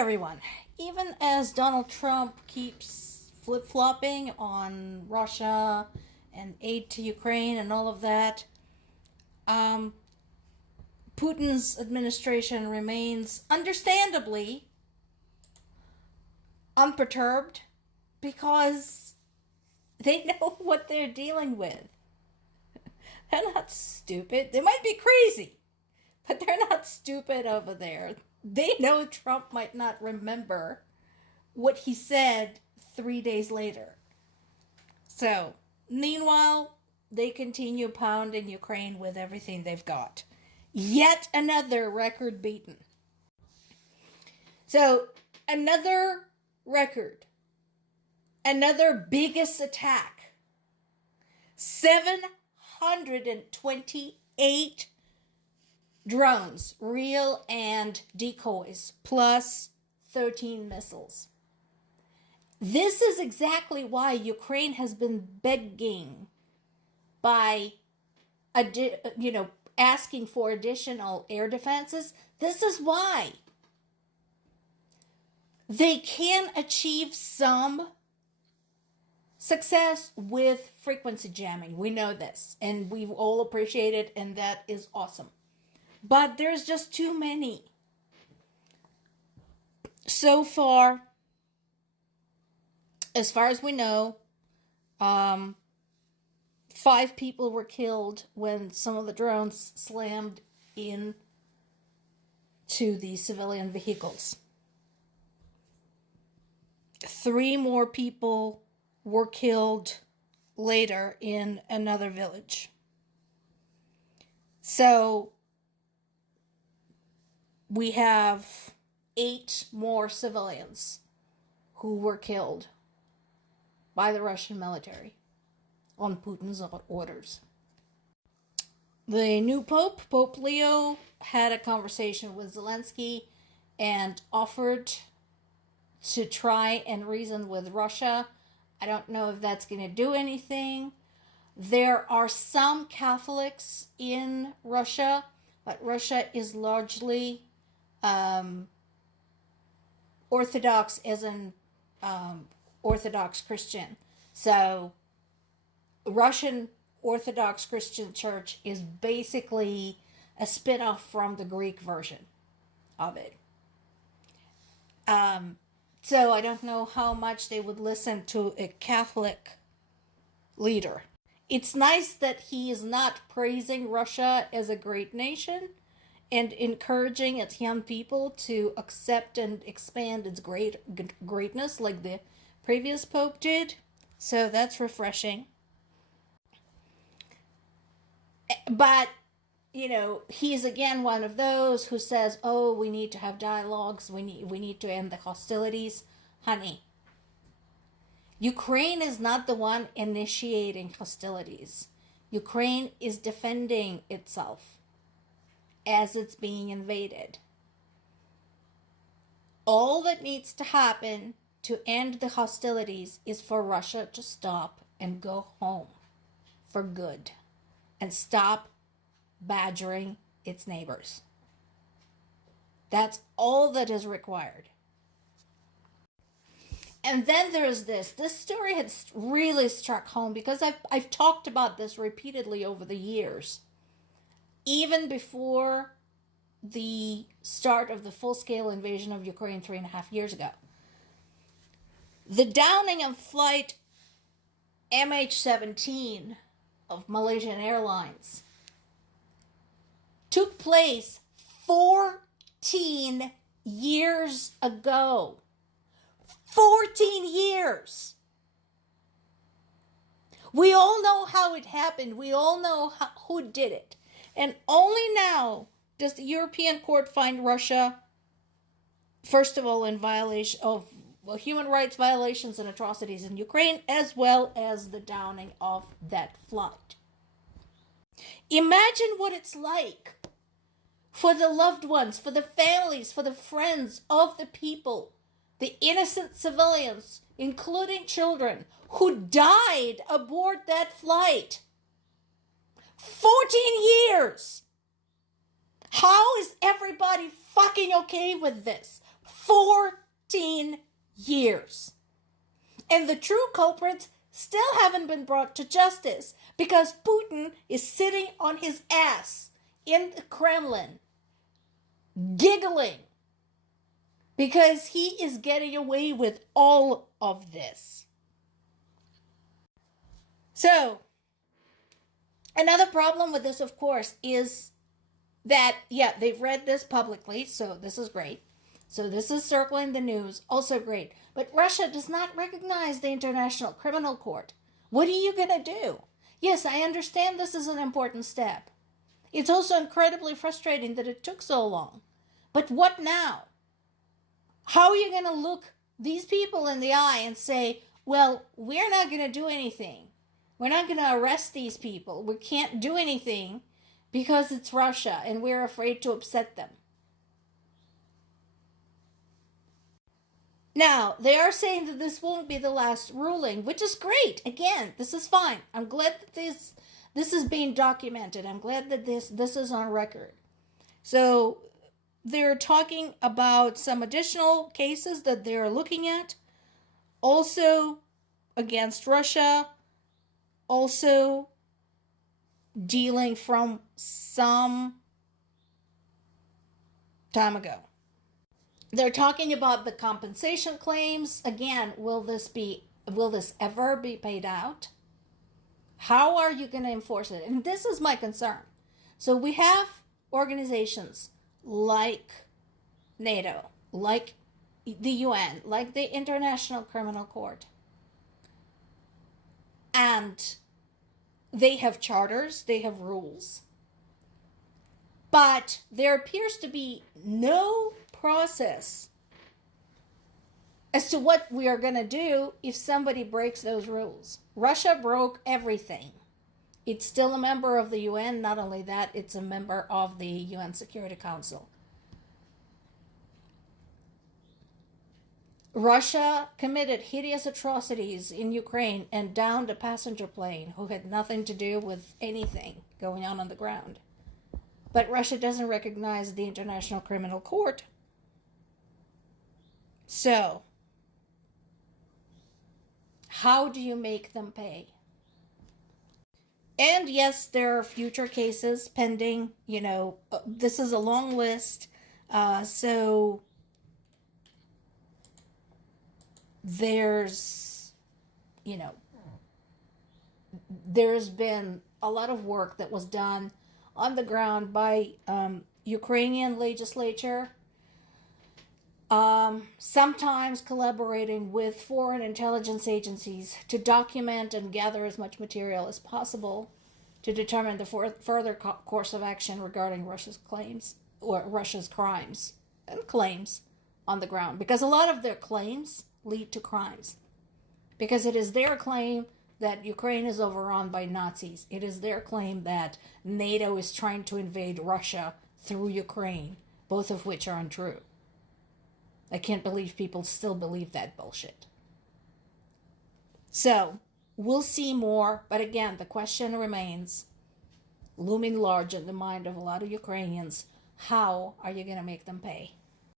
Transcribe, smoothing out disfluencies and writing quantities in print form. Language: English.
everyone. Even as Donald Trump keeps flip-flopping on Russia and aid to Ukraine and all of that, Putin's administration remains understandably unperturbed because they know what they're dealing with. They're not stupid. They might be crazy, but they're not stupid over there. They know Trump might not remember what he said 3 days later. So, meanwhile, they continue pounding Ukraine with everything they've got. Yet another record beaten. So, another record. Another biggest attack. 728 drones, real and decoys, plus 13 missiles. This is exactly why Ukraine has been begging by, asking for additional air defenses. This is why. They can achieve some success with frequency jamming. We know this, and we all appreciate it, and that is awesome. But there's just too many. So far as we know, 5 people were killed when some of the drones slammed in to the civilian vehicles. 3 more people were killed later in another village. So we have 8 more civilians who were killed by the Russian military on Putin's orders. The new Pope, Pope Leo, had a conversation with Zelensky and offered to try and reason with Russia. I don't know if that's going to do anything. There are some Catholics in Russia, but Russia is largely Orthodox, as in Orthodox Christian. So Russian Orthodox Christian Church is basically a spin-off from the Greek version of it. So I don't know how much they would listen to a Catholic leader. It's nice that he is not praising Russia as a great nation and encouraging its young people to accept and expand its greatness like the previous Pope did. So that's refreshing. But, he's again one of those who says, oh, we need to have dialogues, we need to end the hostilities. Honey, Ukraine is not the one initiating hostilities. Ukraine is defending itself as it's being invaded. All that needs to happen to end the hostilities is for Russia to stop and go home for good and stop badgering its neighbors. That's all that is required. And then there's this. This story has really struck home because I've talked about this repeatedly over the years. Even before the start of the full-scale invasion of Ukraine 3.5 years ago. The downing of flight MH17 of Malaysian Airlines took place 14 years ago. 14 years! We all know how it happened. We all know who did it. And only now does the European Court find Russia, first of all, in violation of human rights violations and atrocities in Ukraine, as well as the downing of that flight. Imagine what it's like for the loved ones, for the families, for the friends of the people, the innocent civilians, including children, who died aboard that flight. 14 years! How is everybody fucking okay with this? 14 years. And the true culprits still haven't been brought to justice because Putin is sitting on his ass in the Kremlin, giggling because he is getting away with all of this. So, another problem with this, of course, is that, yeah, they've read this publicly, so this is great. So this is circling the news, also great. But Russia does not recognize the International Criminal Court. What are you going to do? Yes, I understand this is an important step. It's also incredibly frustrating that it took so long. But what now? How are you going to look these people in the eye and say, well, we're not going to do anything. We're not going to arrest these people. We can't do anything because it's Russia and we're afraid to upset them. Now, they are saying that this won't be the last ruling, which is great. Again, this is fine. I'm glad that this is being documented. I'm glad that this is on record. So they're talking about some additional cases that they're looking at. Also against Russia. Also dealing from some time ago. They're talking about the compensation claims. Again, will this ever be paid out? How are you going to enforce it? And this is my concern. So we have organizations like NATO, like the UN, like the International Criminal Court. And they have charters, they have rules. But there appears to be no process as to what we are going to do if somebody breaks those rules. Russia broke everything. It's still a member of the UN. Not only that, it's a member of the UN Security Council. Russia committed hideous atrocities in Ukraine and downed a passenger plane who had nothing to do with anything going on the ground. But Russia doesn't recognize the International Criminal Court. So, how do you make them pay? And yes, there are future cases pending. This is a long list. So there's been a lot of work that was done on the ground by Ukrainian legislature, sometimes collaborating with foreign intelligence agencies to document and gather as much material as possible to determine the further course of action regarding Russia's claims or Russia's crimes and claims on the ground. Because a lot of their claims lead to crimes. Because it is their claim that Ukraine is overrun by Nazis. It is their claim that NATO is trying to invade Russia through Ukraine, both of which are untrue. I can't believe people still believe that bullshit. So, we'll see more, but again, the question remains looming large in the mind of a lot of Ukrainians. How are you going to make them pay?